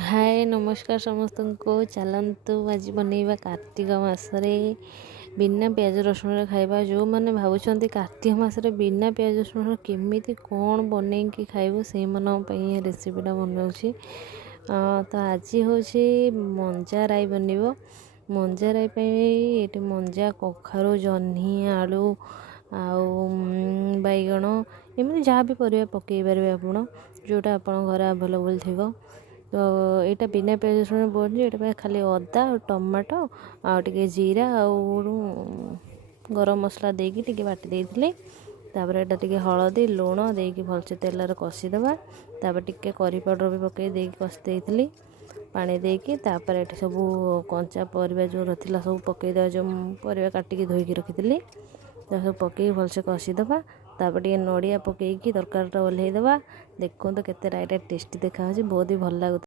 हाय नमस्कार समस्त को चलतु आज बनैबा कार्तिक मासरे बिना प्याज रसुण खाइबा जो मैंने भावुं कार्तिक मासरे बिना प्याज रसुण केमी कौन बन कि खाइबू से मन रेसिपीटा बनाऊँगी। तो आज हूँ मंजा राई बनब। मंजा राई ये मंजा कखारू जह्नी आलू बैगण एमती जहाँ भी परिया पकई पारे आप जोटा आप घर आभेलेबल थी। तो यहाँ बिना प्याज रसुण बनी ये खाली अदा और टमाटो आगे जीरा और गरम मसला देकी टिके बाटी देइथिले। तापर एटा टिके हलदी लुण देकी भलसे तेलर कषिदेवा। तापर टिके करी पाउडर भी पकई देकी कषि देइथिले पानी देकी। तापर एटी सब कंचा परिबा जो रथिला सब पकईदेवा जो परिबा काटिकी धोईकी रखिथिले सब पकई भलसे कषिदेवा। तापर टिके नड़िया पकईकी तरकारीटा ओल्हेदेवा। देखो तो केते राइटा टेस्टी देखा बहुत ही भल लागु।